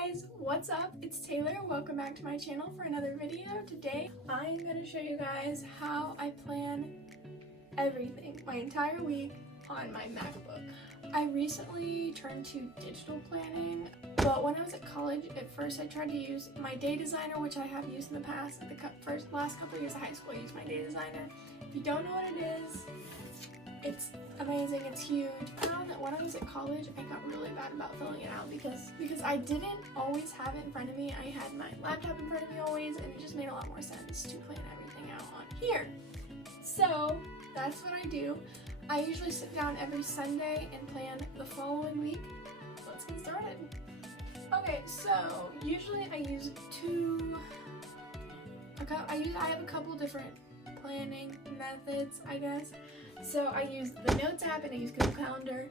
guys, what's up? It's Taylor. Welcome back to my channel for another video. Today I am going to show you guys how I plan everything, my entire week on my Macbook. I recently turned to digital planning, but when I was at college, at first I tried to use my day designer, which I have used in the past. The last couple of years of high school, I used my day designer. If you don't know what it is, it's amazing, it's huge. I found that when I was at college, I got really bad about filling it out because I didn't always have it in front of me. I had my laptop in front of me always, and it just made a lot more sense to plan everything out on here. So that's what I do. I usually sit down every Sunday and plan the following week. Let's get started. Okay, so usually I use I have a couple different planning methods, I guess. So I use the Notes app and I use Google Calendar.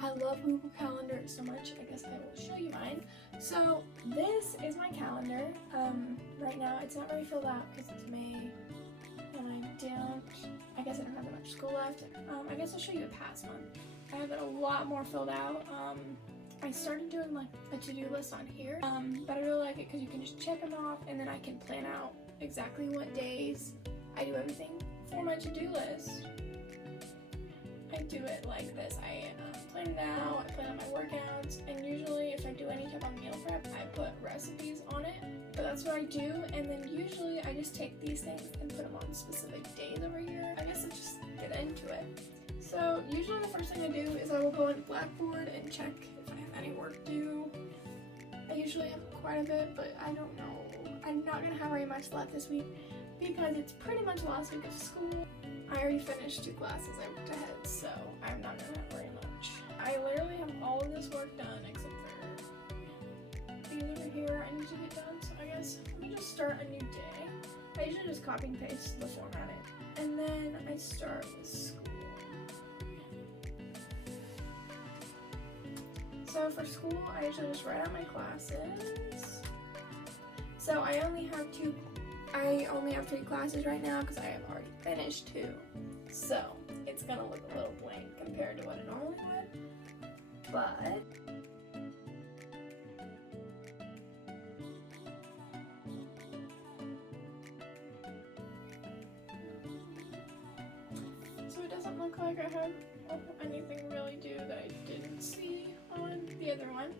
I love Google Calendar so much. I guess I will show you mine. So this is my calendar. Right now it's not really filled out because it's May and I guess I don't have that much school left. I guess I'll show you a past one. I have it a lot more filled out. I started doing like a to-do list on here, but I really like it because you can just check them off and then I can plan out exactly what days I do everything for my to-do list. I do it like this. I plan it out, I plan out my workouts, and usually if I do any type of meal prep, I put recipes on it. But that's what I do, and then usually I just take these things and put them on specific days over here. I guess I'll just get into it. So usually the first thing I do is I will go into Blackboard and check if I have any work due. I usually have quite a bit, but I don't know. I'm not going to have very much left this week because it's pretty much the last week of school. I already finished 2 classes I worked ahead, so I'm not going to have very much. I literally have all of this work done except for these over here I need to get done, so I guess let me just start a new day. I usually just copy and paste the formatting, and then I start with school. So for school, I usually just write out my classes. So I only have 3 classes right now because I have already finished 2. So it's gonna look a little blank compared to what it normally would. But so it doesn't look like I have anything really due that I didn't see on the other one.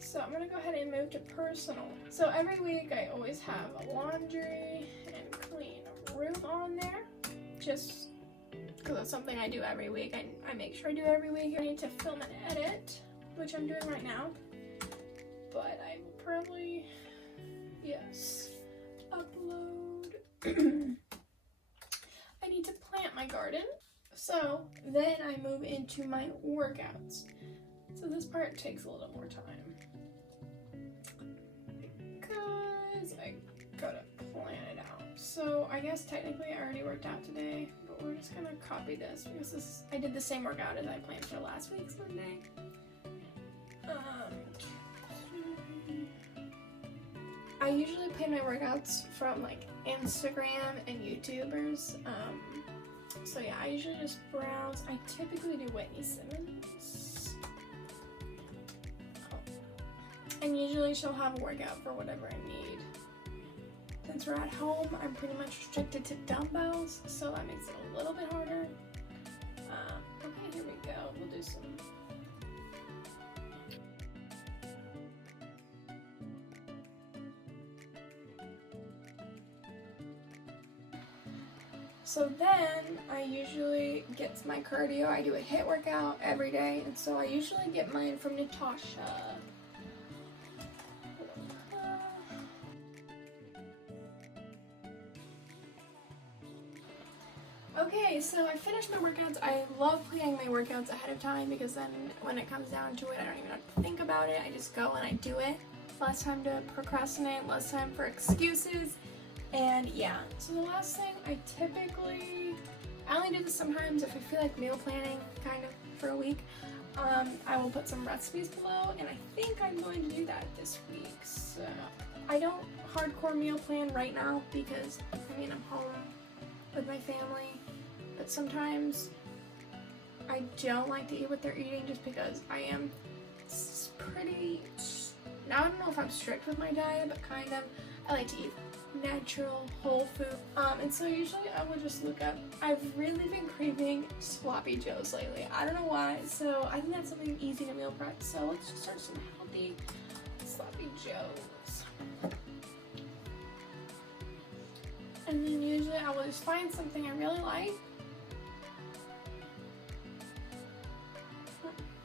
So I'm gonna go ahead and move to personal. So every week I always have a laundry and clean room on there, just because that's something I do every week. I make sure I do every week. I need to film and edit, which I'm doing right now, but I will probably, yes, upload. I need to plant my garden. So then I move into my workouts. So this part takes a little more time because I gotta plan it out. So I guess technically I already worked out today, but we're just gonna copy this because I did the same workout as I planned for last week's Monday. I usually plan my workouts from like Instagram and YouTubers. So yeah, I usually just browse. I typically do Whitney Simmons. And usually she'll have a workout for whatever I need. Since we're at home, I'm pretty much restricted to dumbbells, so that makes it a little bit harder. Okay, here we go. We'll do some. So then I usually get my cardio. I do a HIIT workout every day, and so I usually get mine from Natasha. Okay, so I finished my workouts. I love planning my workouts ahead of time because then when it comes down to it, I don't even have to think about it. I just go and I do it. Less time to procrastinate, less time for excuses. And yeah, so the last thing I only do this sometimes if I feel like meal planning kind of for a week. I will put some recipes below, and I think I'm going to do that this week. So I don't hardcore meal plan right now because I'm home with my family, but sometimes I don't like to eat what they're eating just because I am pretty, I don't know know if I'm strict with my diet, but kind of. I like to eat natural, whole food. And so usually I will just look up, I've really been craving sloppy joes lately. I don't know why, so I think that's something easy to meal prep. So let's just start some healthy sloppy joes. And then usually I will just find something I really like.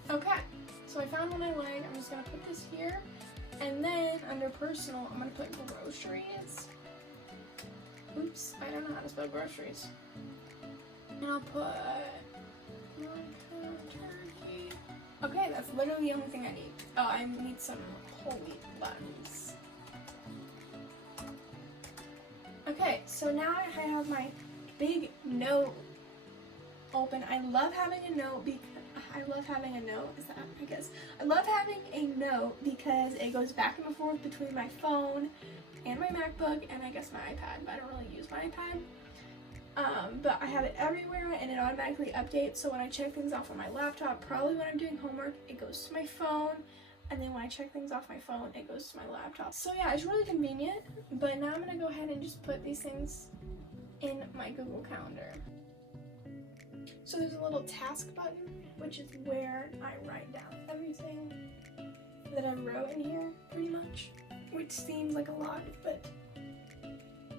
Okay, so I found one I like. I'm just gonna put this here. And then under personal, I'm gonna put groceries. Oops, I don't know how to spell groceries. And I'll put turkey. Okay, that's literally the only thing I need. Oh, I need some whole wheat buns. Okay, so now I have my big note open. I love having a note because I love having a note because it goes back and forth between my phone and my MacBook and I guess my iPad, but I don't really use my iPad. But I have it everywhere and it automatically updates, so when I check things off on my laptop, probably when I'm doing homework, it goes to my phone, and then when I check things off my phone, it goes to my laptop. So yeah, it's really convenient, but now I'm gonna go ahead and just put these things in my Google Calendar. So there's a little task button, which is where I write down everything that I wrote in here, pretty much, which seems like a lot, but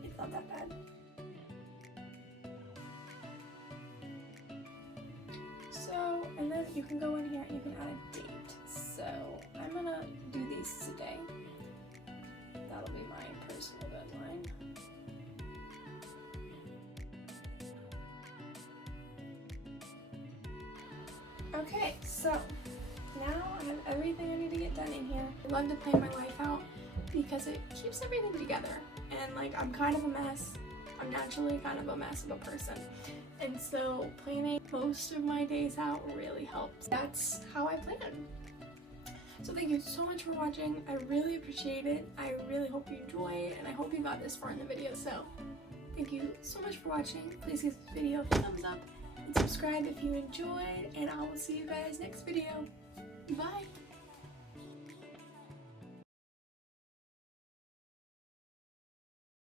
it's not that bad. So, and then you can go in here and you can add a date. So I'm gonna do these today. That'll be my personal deadline. Okay, so now I have everything I need to get done in here. I love to plan my life out because it keeps everything together. And like, I'm kind of a mess. I'm naturally kind of a mess of a person. And so planning most of my days out really helps. That's how I plan. So thank you so much for watching. I really appreciate it. I really hope you enjoyed, and I hope you got this far in the video. So thank you so much for watching. Please give this video a thumbs up and subscribe if you enjoyed, and I will see you guys next video. Bye!